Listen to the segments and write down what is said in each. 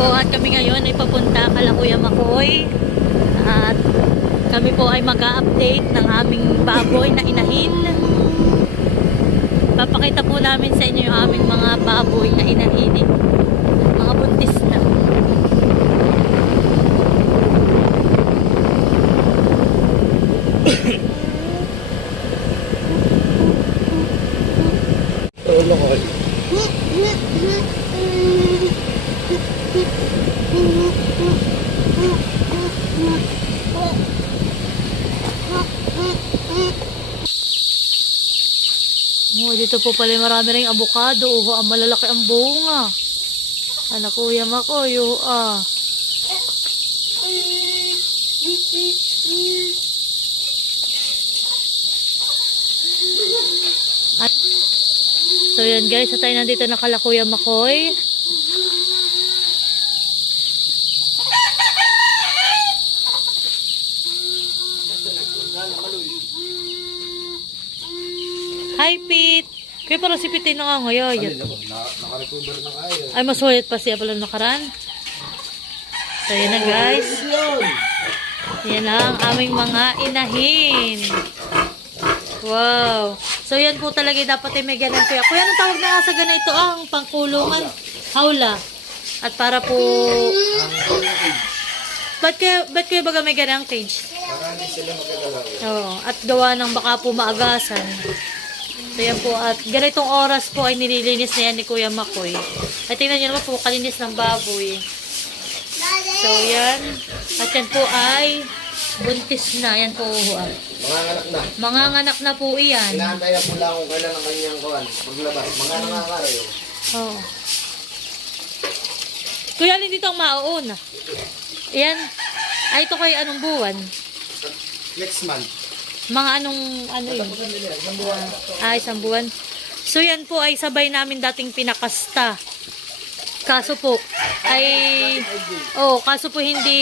po at kami ngayon ay papunta kala Kuya Makoy. At kami po ay mag-update ng aming baboy na inahin. Papakita po namin sa inyo yung aming mga baboy na inahin. eh. Mga buntis na. Ulo ko. Oh, dito po pala marami rin abukado. Oh, ang malalaki ang bunga. Anak Kuya Makoy, oh, ah. At, so yan guys, sa tayo nandito na kala Makoy. Kaya parang si Pete na nga ngayon. Nakarecover ng ayaw. Ay, mas ulit pa siya pala nakaran. So, yan na guys. Yan ang aming mga inahin. Wow. So, yan po talaga dapat ay may ganun kuya. Kuya, anong tawag na nga sa ganito? Ah, ang pangkulungan. Hawla. At para po... Ba't kaya, ba't kaya baga may ganang cage? Oo. At gawa ng baka po maagasan. So yan po. At ganitong oras po ay nililinis na yan ni Kuya Makoy. At tingnan nyo naman po, kalinis ng baboy. So yan. At yan po ay buntis na. Yan po. ah. Mga anak na. Manganganak na po iyan. Inaantay na po lang kung kailan ang kanyang kuhan. Paglabas. Mga nakakarayo. Oo. Kuya, alin dito ang mauuna? Yan. Ay, ito kay anong buwan? Next month. Mga anong, ano yun? Ah, isang buwan. So yan po ay sabay namin dating pinakasta. Kaso po ay oh, kaso po hindi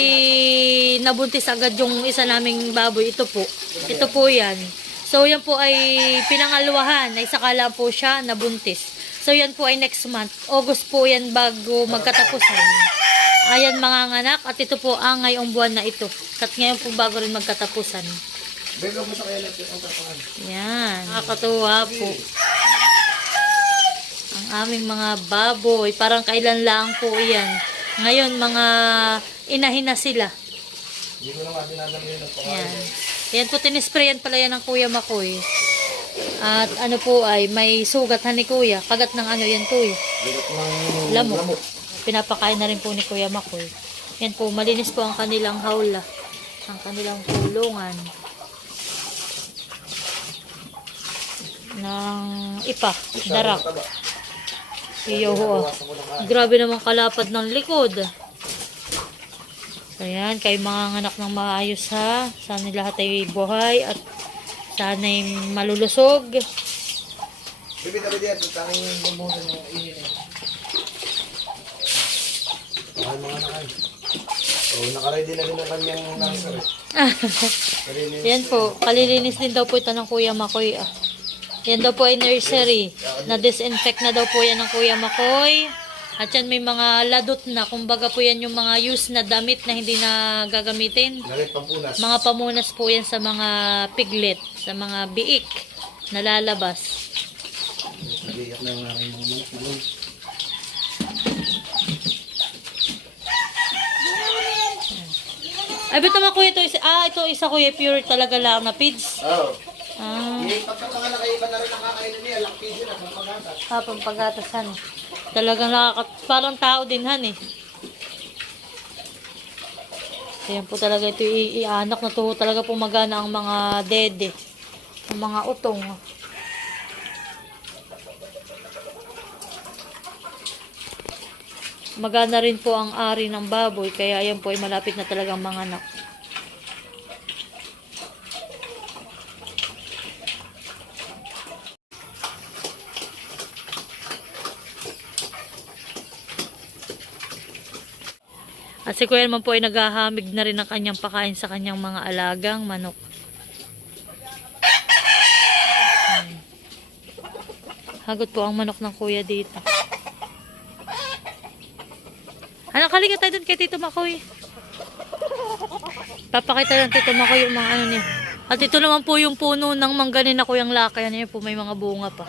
nabuntis agad yung isa naming baboy. Ito po. Ito po 'yan. So yan po ay pinangalwahan ay saka lang po siya nabuntis. So yan po ay next month. August po yan bago magkatapusan. Ayan mga nganak at ito po ang ngayong buwan na ito. At ngayon po bago rin magkatapusan. Bego mo sa kaya natin ang kapahan. Yan, nakakatuwa po. Ang aming mga baboy, parang kailan lang po yan. Ngayon, mga inahin na sila. Hindi ko naman dinadami yun ang. Yan. Yan po, tinisprayan pala yan ng Kuya Makoy. At ano po ay, may sugat ha ni Kuya. Kagat ng ano yan Kuya. Ng Lamok. Pinapakain na rin po ni Kuya Makoy. Yan po, malinis po ang kanilang hawla. Ang kanilang kulungan. Ng ipa, darak. Iyo ho. Grabe naman kalapad ng likod. So yan, kayo mga anak ng maayos ha. Sana lahat ay buhay at sana ay malulusog. Bibi tabi diyan. Tanging yung bumbusan yung init. Ay mga nakay. Oh, nakaready na rin ang kanyang. Narinig. Yan po, kalilinis din daw po ito ng Kuya Makoy. Ah. Yan daw po ay nursery. Na-disinfect na daw po yan ng Kuya Makoy. At yan may mga ladot na. Kumbaga po yan yung mga use na damit na hindi na gagamitin. Mga pamunas po yan sa mga piglet, sa mga biik na lalabas. Nagiyak na mga manok. Ay, ba't naman kuya ito? Isa, ah, ito isa kuya, pure talaga lang na pids. Oh. Ah, pagkakala kayo ba na rin nakakainan niya? Lakpid yun at pagkagatas. ah pampagatasan. Talagang nakaka... Parang tao din han eh. Ayan po talaga ito ianak na to talaga po magana ang mga dede. Ang mga utong. Magana rin po ang ari ng baboy kaya ayan po ay malapit na talagang mga anak. At si Kuya naman po ay naghahamig na rin ng kanyang pakain sa kanyang mga alagang manok. Ayan. Hagot po ang manok ng kuya dito. Ano, kalinga tayo doon kay Tito Makoy. Papakita lang Tito Makoy yung mga ano niya. At ito naman po yung puno ng mangganin na Kuyang Laki. Ano po, may mga bunga pa.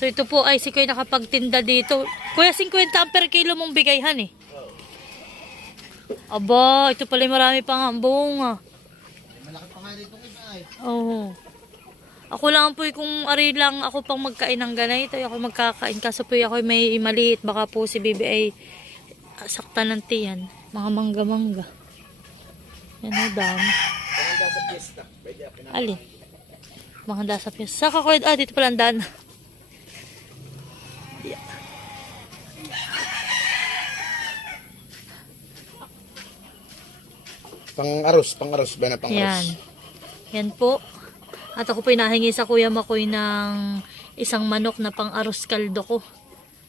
So ito po ay si Kuya nakapagtinda dito. Kuya, 50 ang per kilo mong bigayhan eh. Aba, ito pala marami pang ang bunga. Malaki pa nga dito iba ay. Oo. Ako lang po eh, kung ari lang ako pang magkain ng ganito, ako magkakain. Kaso po ako may maliit, baka po si Bibi ay ah, saktan ng tiyan. Mga mangga-mangga. Yan o, dami. Panganda sa piyesta. Alin? Mga handa sa piyesa. Saka ko, ah, dito pala ang daan. Pang-aros, pang-aros ba na pang-aros? Yan. Yan po. At ako po inahingi sa Kuya Makoy ng isang manok na pang aros kaldo ko.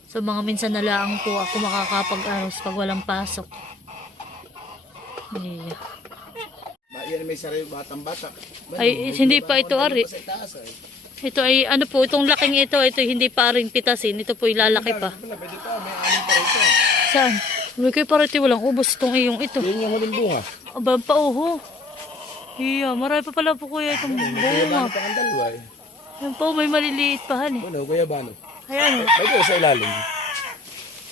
So mga minsan na lang po ako makakapag-aros pag walang pasok. Yeah. Yan may sarili batang bata. Ba, Ay, hindi pa ito ari. Ito ay ano po, itong laking ito, ito hindi pa ring pitasin. Ito po ilalaki pa. Saan? Uy, kayo parati walang ubos itong iyong ito. Yan yung huling bunga. Aba, pa uho. Iya, marami pa pala po kuya itong Kuya bunga. Pa ang dalawa eh. Yan po, may maliliit pa han eh. Ano, Kuya Bano? Ayan oh. May ko sa ilalim.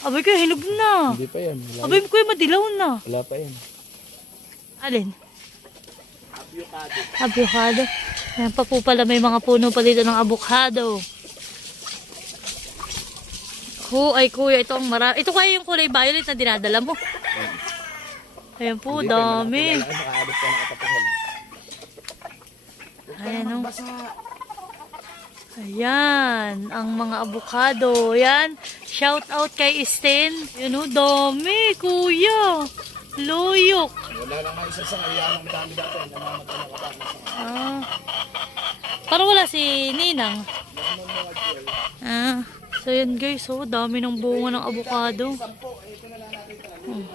Abay kuya, hinog na. Hindi pa yan. Wala, Abay kuya, madilaw na. wala pa yan. Alin? Avocado. Ayan pa po pala, may mga puno pa dito ng avocado. Ho, ay kuya, ito ang mara... Ito kaya yung kulay violet na dinadala mo. Ayan po, Hindi dami. Nakaabot pa nakatapuhan. Ayan o. Ayan, ang mga avocado. Ayan, shout out kay Sten. Ayan o, dami, kuya. Luyok. Wala lang nga isa sa ngayon. Ang dami dati. Ah. Parang wala si Ninang. Ah. So yan guys, oh, dami ng bunga ng avocado. Hmm.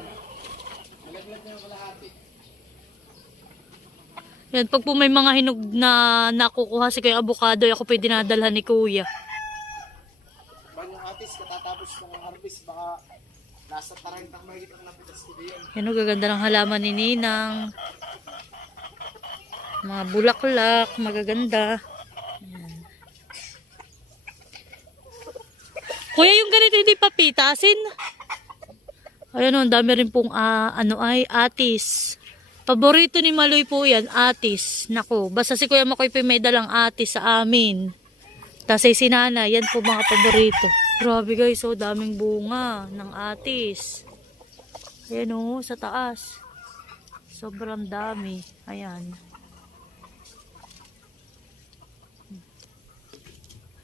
Yan, pag po may mga hinog na nakukuha si Kuya avocado, ako po yung dinadalhan ni Kuya. Ban yung atis, katatapos ng harvest, baka nasa 30 ang mahigit ang napitas ko. Yan, oh, gaganda ng halaman ni Ninang. Mga bulaklak, magaganda. Kuya, yung ganito hindi papitasin. Ayan o, dami rin pong ah, ano ay, atis. Paborito ni Maloy po yan, atis. Nako, basta si Kuya Makoy po may dalang atis sa amin. Tapos ay sinana, yan po mga paborito. Grabe guys, so daming bunga ng atis. Ayan o, sa taas. Sobrang dami. Ayan.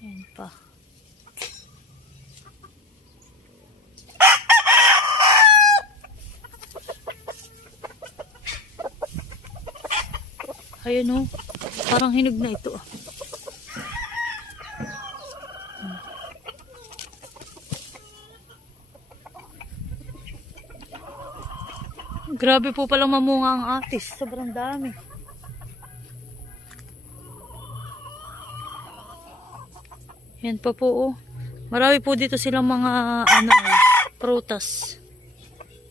Ayan pa. Ayan o. Parang hinog na ito. Grabe po palang mamunga ang atis. Sobrang dami. Yan pa po oh. Marami po dito silang mga ano ay, prutas.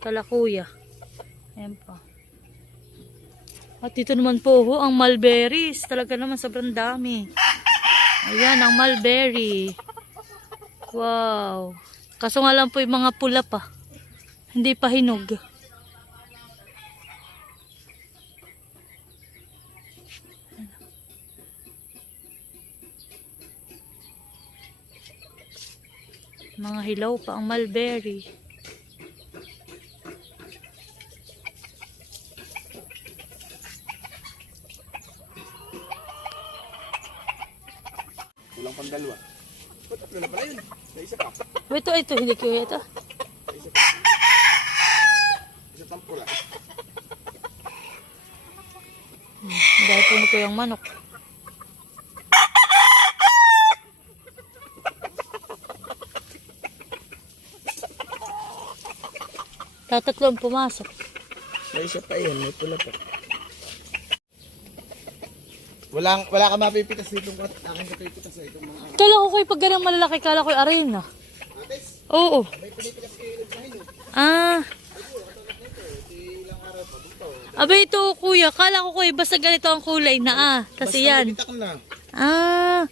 Kalakuya. Yan pa. At dito naman po oh, ang mulberries. Talaga naman sobrang dami. Ayan ang mulberry. Wow. Kaso nga lang po yung mga pula pa. Hindi pa hinog. Mga hilaw pa ang mulberry. Kulang pang dalawa. Tatlo na pala yun? May isa pa. Ito, ito, hindi ko ito. Isa pang pula. Dahil po ko yung manok. Tatatlo ang pumasok. May isa pa yun. May pula pa. Wala, wala ka mapipitas dito ko at aking kapipitas sa itong mga Kala ko kayo pag ganang malalaki, kala ko yung arena. atis. Oo. May pinipitas kayo ulit na yun. Ah. Aba ito kuya, kala ko kuya, basta ganito ang kulay na ah. Kasi yan. Itak na. Ah.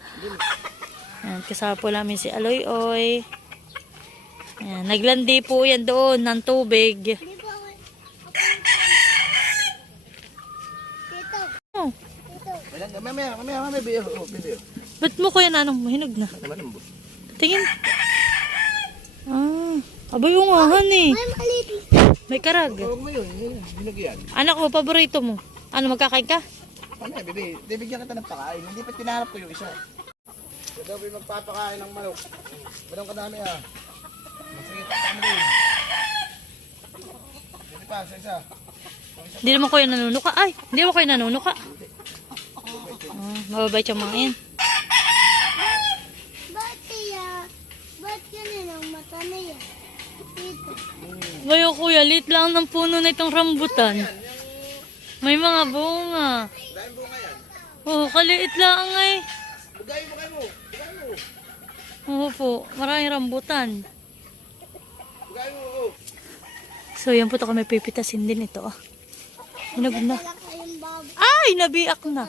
Yan, kasama po namin si Aloy Oy. Yan, naglandi po yan doon ng tubig. Oh, Ayan, mamaya, mamaya, mamaya, biyo. Oh, biyo. ba't mo kuya nanong hinog na? Tingin. Ah, abay yung ahan eh. May karag. Huwag mo yun, yun. Anak mo, paborito mo. Ano, magkakain ka? Mamaya, bibi, bibigyan kita ng pakain. Hindi pa tinahanap ko yung isa. Ito may magpapakain ng manok. Manok kadami ah. Sige, tatama din. Hindi pa, sa isa. Hindi naman kayo nanunuka. Ay, hindi naman kayo nanunuka. Mababait yung mga yan. Ba't kaya? Ba't ganun ang mata na yan? Dito. Ngayon kuya, lit lang ng puno na itong rambutan. May mga bunga. Dahil bunga yan. Oh, kaliit lang ay. Bugay mo kayo mo. Bugay mo. Oo po, maraming rambutan. Bugay mo. oh. So yan po ito kami pipitasin din ito. Ah. Hinog na. Ay, nabiak na.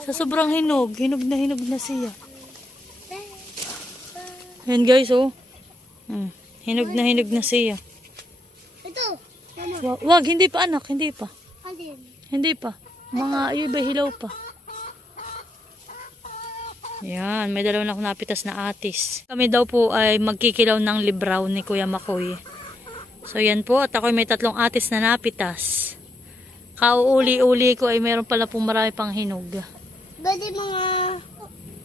Sa sobrang hinog, hinog na hinog na siya. Yan guys, oh. Hmm. Hinog na hinog na siya. Ito. Ano? Wa- Wag, hindi pa anak, hindi pa. Hindi pa. Mga iba hilaw pa. Yan, may dalawa na akong napitas na atis. Kami daw po ay magkikilaw ng libraw ni Kuya Makoy. So yan po, at ako may tatlong atis na napitas. Kauuli-uli ko ay meron pala pong marami pang hinog. Pwede mga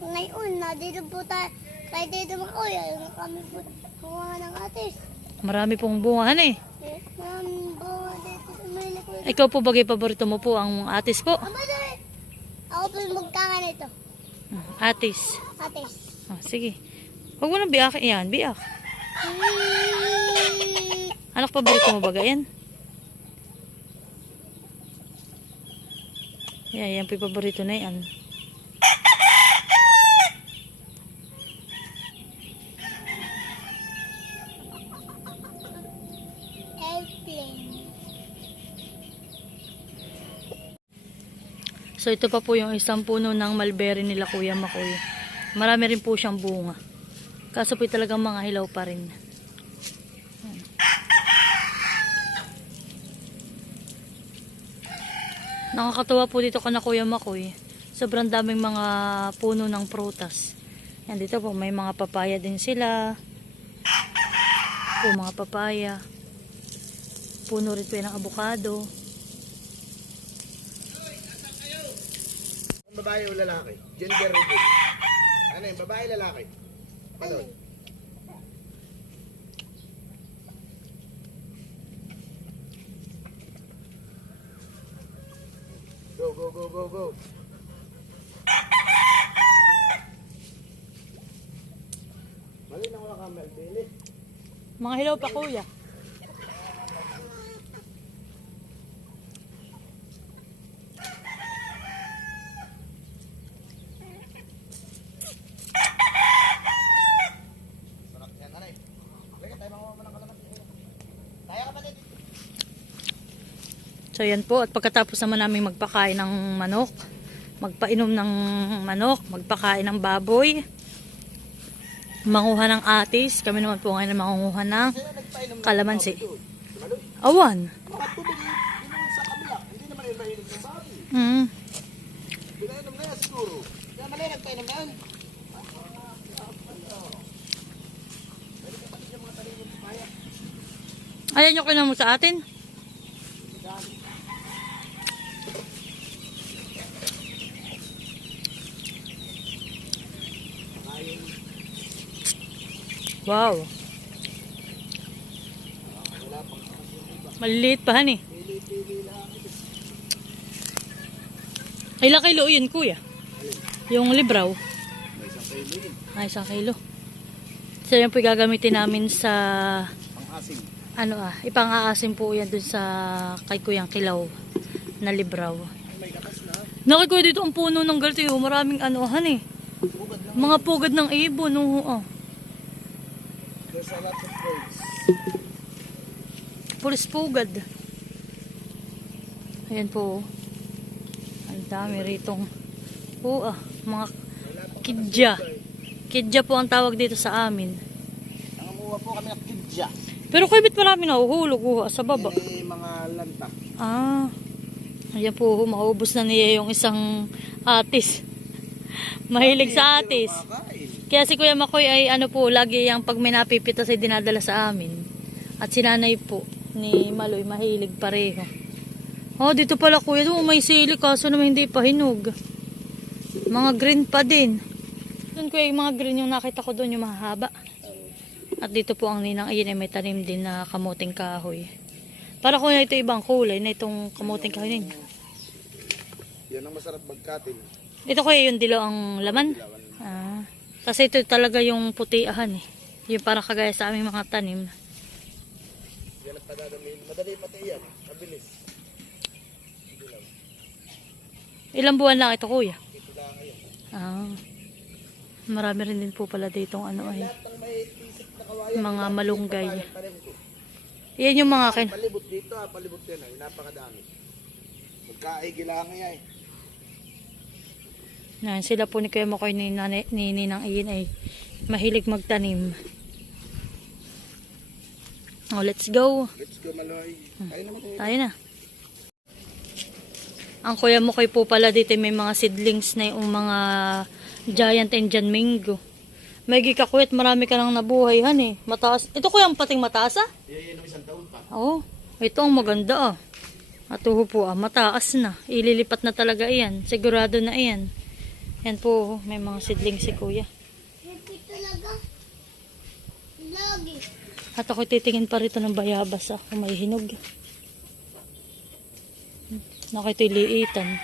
ngayon na dito po tayo. Kahit dito mga kuya, yung kami po kuha ng atis. Marami pong bungahan eh. Eh, Maraming bawa dito sa may likod. Ikaw po bagay paborito mo po ang atis po. Aba dali. Ako po yung magkaka nito. Atis. Atis. Ah, sige. Huwag mo nang biak yan. Hmm. Anak paborito mo ba yan? Yeah, yan po yung paborito na yan. So ito pa po yung isang puno ng mulberry nila Kuya Makoy. Marami rin po siyang bunga. Kaso po talagang mga hilaw pa rin. Nakakatuwa po dito ka na Kuya Makoy. Sobrang daming mga puno ng prutas. Yan dito po may mga papaya din sila. Po mga papaya. Puno rin po ng abukado. Babae o lalaki? Gender reveal. Ano yung babae lalaki? Ano? Go, go, go, go, go. Mali na wala ka, Mel Billy. Mga hilaw pa kuya. Sarap yan, ano eh. Halika tayo mga mga kalaman. Tayo kapatid. So yan po, at pagkatapos naman namin magpakain ng manok, magpainom ng manok, magpakain ng baboy, manguha ng atis, kami naman po ngayon na mangunguha ng kalamansi. Awan. Mga tubig, yun yung sa kabila. Hindi naman yun mahilig ng baboy. Mm. Pinainom na yan siguro. Kaya mali, nagpainom na yan. Ayan yung kinuha mo sa atin. Wow. Maliliit pa han eh. Ilang kilo yun kuya? Yung libraw? May isang kayo yun. Ay, isang kilo. So yan po yung gagamitin namin sa Ang asing. ano ah, ipang-aasim po yan dun sa kay Kuyang Kilaw na libraw. May katas na. Nakikuha dito ang puno ng galto yung maraming anuhan eh. Bugad lang. Mga pugad ng ibon. Oh, oh. There's a lot of birds. pulis pugad. Ayan po. Ang dami ritong Oo ah, mga kidja. Kidja po ang tawag dito sa amin. Nangamuha po kami ng kidya. Pero kay bit marami na uhulog uh, sa baba. Yan ay mga lantak. Ah. Ayan po, maubos na niya yung isang atis. Mahilig sa atis. Makakain. Kaya si Kuya Makoy ay ano po, lagi yung pag may napipitas ay dinadala sa amin. At si nanay po, ni Maloy, mahilig pareho. Oh, dito pala kuya, doon may sili kaso naman hindi pa hinog. Mga green pa din. Doon kuya, yung mga green yung nakita ko doon, yung mahaba. At dito po ang ninang, ayun ay may tanim din na kamuting kahoy. Para kuya ito ibang kulay na itong kamuting kahoy ninyo. Yan ang masarap magkatin. Ito kuya yung dilaw ang laman? Ah. Kasi ito talaga yung putiahan eh. Yung parang kagaya sa aming mga tanim. Yan ang padadamihin. Madali pati yan. Mabilis. Ilang buwan lang ito kuya? Ito lang ngayon. Ah. Marami rin din po pala ditong ano ay. Na kawayan. Mga malunggay. Ko. Yan yung mga kin... Palibot dito ha. Palibot yan ha. Napakadami. Magkaigi lang nga eh. Yan, sila po ni Kuya Makoy ni, nani, ni Ninang ay mahilig magtanim. Oh, let's go. Let's go Maloy. Tayo naman tayo. Tayo na. Ang kuya mo kayo po pala dito may mga seedlings na yung mga giant Indian mango. May gikakwit, marami ka nang nabuhay han eh. Mataas. Ito kuya ang pating mataas ah? Yan ang isang taon pa. Oo. Ito ang maganda ah. Atuho po ah, mataas na. Ililipat na talaga iyan. Sigurado na iyan. Yan po, may mga seedlings si kuya. At ako titingin pa rito ng bayabas ah, kung may hinog. Naku, ito'y liitan.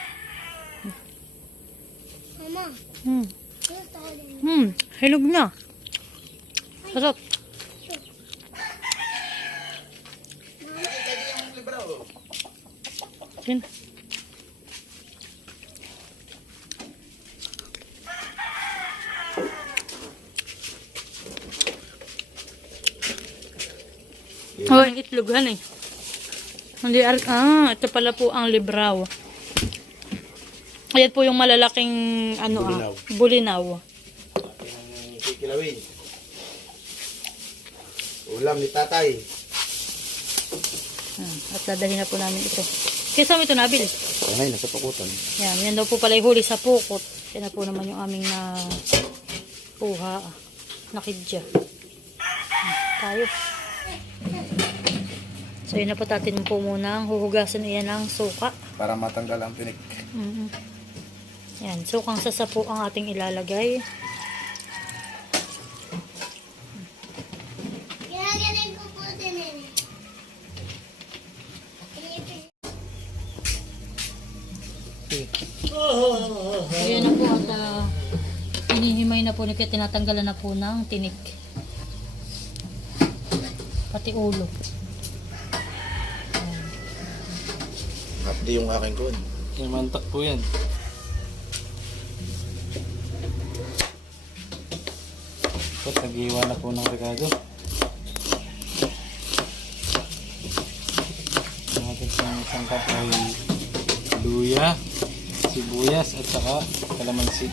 Mama, Hmm. din? Hmm, hinog na. Sarap. Sin. Oh, ang itlogan eh. Hindi, ah, ito pala po ang libraw. Ayan po yung malalaking, ano Bulinaw. ah, bulinaw. Yung kikilawin. Ulam ni tatay. Hmm, at dadalhin na po namin ito. Kesa mo ito nabili. Ay, nasa pakutan. Yan, yan daw po pala yung huli sa pukot. Yan na po naman yung aming na puha. ah, Nakidya. Hmm, tayo. So yun na po tatin po muna ang huhugasan iyan ng suka. Para matanggal ang tinik. Mhm. Yan, sukang sasa po ang ating ilalagay. Eh. Ayan na po at uh, hinihimay na po ni tinatanggalan na po ng tinik. Pati ulo. Hapdi yung aking kun. Imantak po yan. Tapos nag-iwan na po ng regado. Ang ating pang sangkap ay luya, sibuyas at saka kalamansi.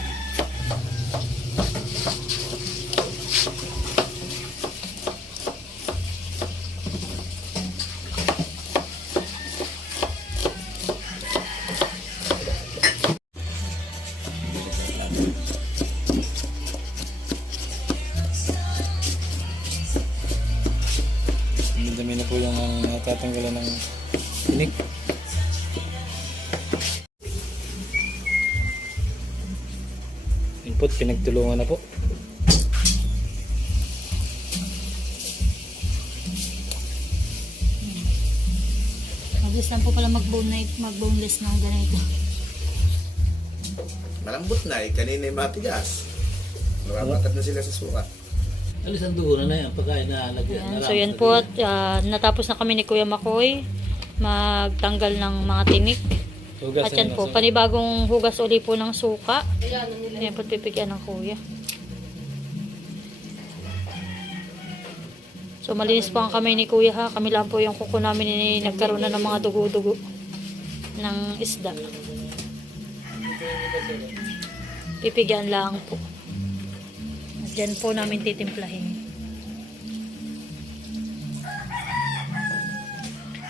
Natatanggalan ng tinik. Input, pinagtulungan na po. Mabilis lang po pala mag-bone mag-boneless ng ganito. Malambot na eh. Kanina yung matigas. Marabakat na sila sa suka. Alis ang dugo na na yan, pagkain na lagyan. Ayan, so yan po, at, ah, natapos na kami ni Kuya Makoy magtanggal ng mga tinik. At yan po, panibagong hugas uli po ng suka. Ayan po, pipigyan ng kuya. So malinis po ang kamay ni kuya ha. Kami lang po yung kuko namin ni nagkaroon na ng mga dugo-dugo ng isda. Pipigyan lang po. At dyan po namin titimplahin.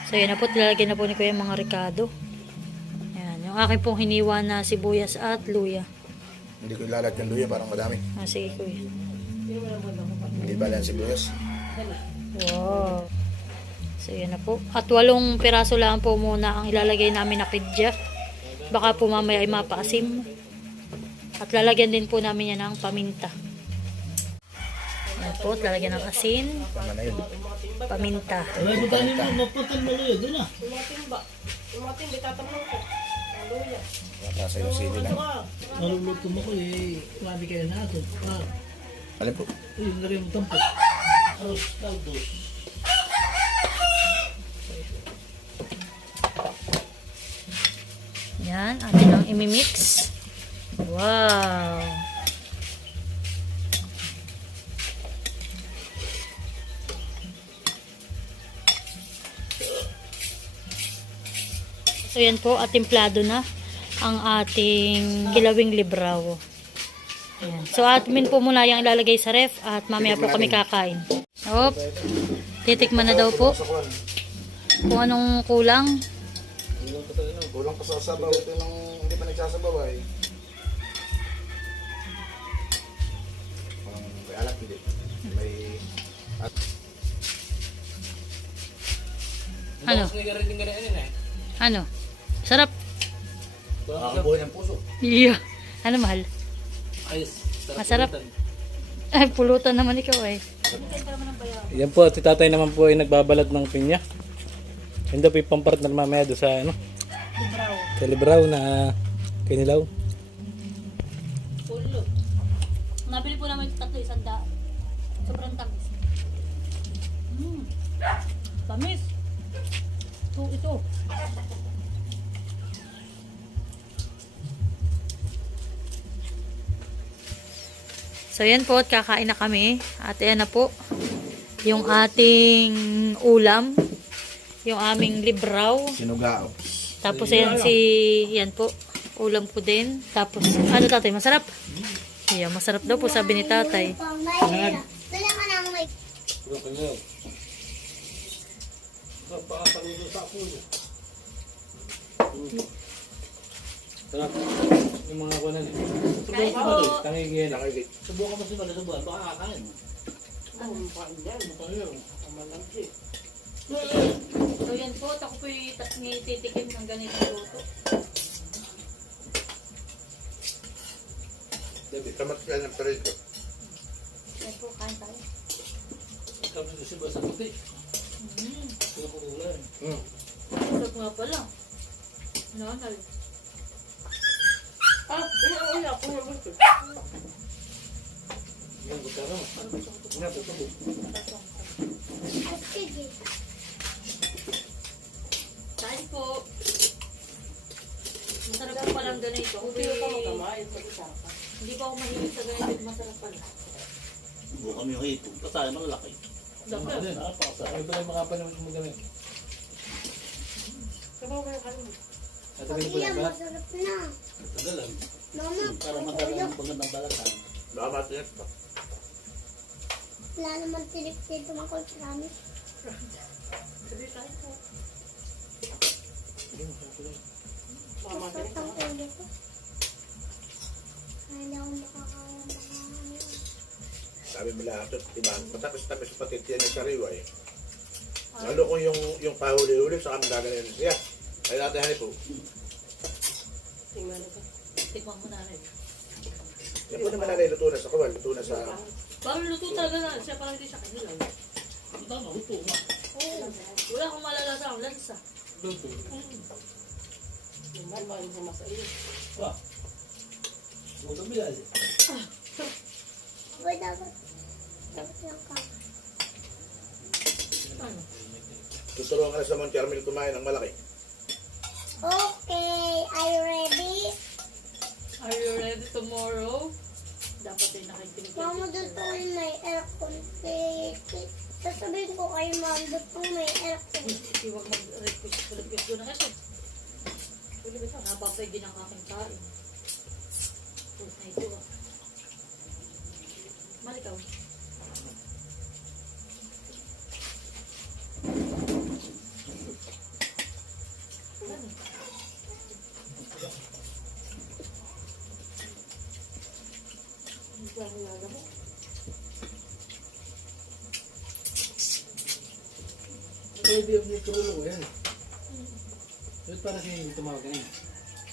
So yan na po, tilalagyan na po ni kuya yung mga ricado. Ayan, yung aking pong hiniwa na sibuyas at luya. Hindi ko ilalat yung luya, parang madami. Ah, sige kuya. Hindi ba lang sibuyas? Wow. So, yan na po. At walong piraso lang po muna ang ilalagay namin na pidya. Baka po mamaya ay mapaasim. At lalagyan din po namin yan ng paminta. Yan po, lalagyan ng asin, Tama na yun. paminta. Wala na. Nasa yung sili lang. Naluluto mo ko eh, grabe kayo na ito. Alin po? uy, nari mo tampok. Aros, taldos. Yan, atin lang imimix. Wow! So yan po, at templado na ang ating kilawing libraw. Ayan. So admin po muna yung ilalagay sa ref at mamaya po kami kakain. Hop. Titikman na daw po kung anong kulang. Kulang pa sa sabaw. Ito yung hindi pa nagsasabaw ay. Parang may alat hindi. May... At Ano? Ano? Sarap. nakakabuhay ng puso. Iya. Ano mahal? Ayos. Masarap. Ay, pulutan naman ikaw eh. Yan po, si tatay naman po ay nagbabalat ng pinya. Yan daw po yung pampartner mamaya doon sa ano? Libraw. Sa libraw na kinilaw. Pulo. Nabili po namin tatlo isang daan. Sobrang tamis. Mm. Tamis. Ito, ito. So yan po, at kakain na kami. At yan na po, yung ating ulam. Yung aming libraw. Sinugao. Tapos ayan si, yan po, ulam ko din. Tapos, ano tatay, masarap? Yeah, masarap daw po sabi ni tatay. May Sarap. Yung mga kunan. Subukan ka ba doon? Tangigin. Subukan mo sila sa buwan. Baka kakain mo. So yan po, ako po yung titikim ng ganitong luto. Tamat ka ng perito. Yan po, kain tayo. Ko siya ba sa puti? Mm, Sino ko ulan? Hmm. sarap nga pala. Nanay. Ah, wala, wala. Wala, wala. Yan, bukara mo. Yan, tutubo. at sige. Kain po. Masarap po palang ganito. Hindi Hindi pa ako mahilig sa ganito. Masarap pala. Bukan mo yung hito. Kasaya malalaki. Dapat. Ano? Napakasarap. Ay, pala makapanood mo ganun. Sabaw kayo kanin. At Ganun pala iyan, ba? masarap na. Tagalan. Mama, Para magalang ang pagandang balatan. Baka matiyak pa. wala naman tinik dito mga kultrami. Sabi kain po. Masarap ang ulo ko. Kaya hindi ako makakaya mga ano. Sabi mo lahat ito, diba? Matapos-tapos pati tiyan ng sariwa eh. Lalo kung yung, yung pahuli-huli, saka magagaling siya. Ay natin hanip po. Tikman mo na rin. Yan po naman nanay, luto na sa kawal, luto na sa... Parang luto talaga na. Siya parang hindi siya kanilaw. Tama, ito nga. Oo. Wala akong malalasa ang lansa. Luto. Wah. Buto bilal. Uy, dapat. Dapat yung kaka. Ano? Tuturuan ka na sa Mount Carmel kumain ng malaki. Okay, are you ready? Are you ready tomorrow? Dapat ay nakikinig. Mama, dito ay may aircon. Sa Sasabihin ko kay ba't po may electric? Hindi wag mag-request request doon na kasi. Pwede ba ito? Napapay din ang aking kain. Oh, na ito ah. Malikaw. Ko yan. Ba't para siya hindi tumawag ganyan?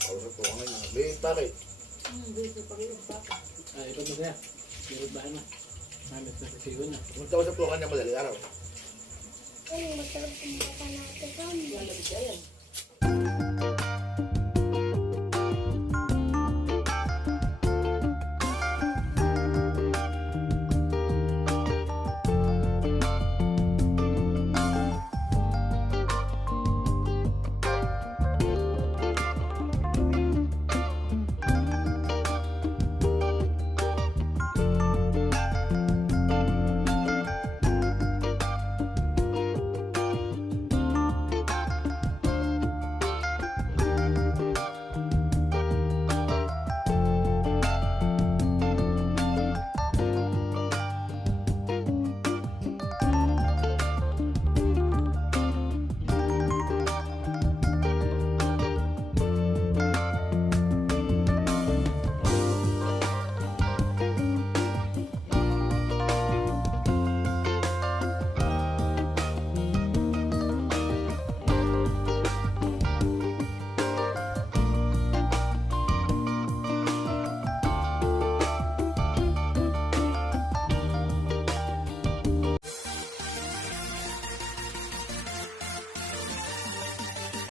Kausap ko ngayon. Babe, bakit? Hmm, dito pa ang bata. Ay, ikaw ba kaya? Meron ba mo? Namit na sa sigon na. Magkausap ko kanya madali araw. Ano, masarap ang bata natin kami. Lalabig ka yan.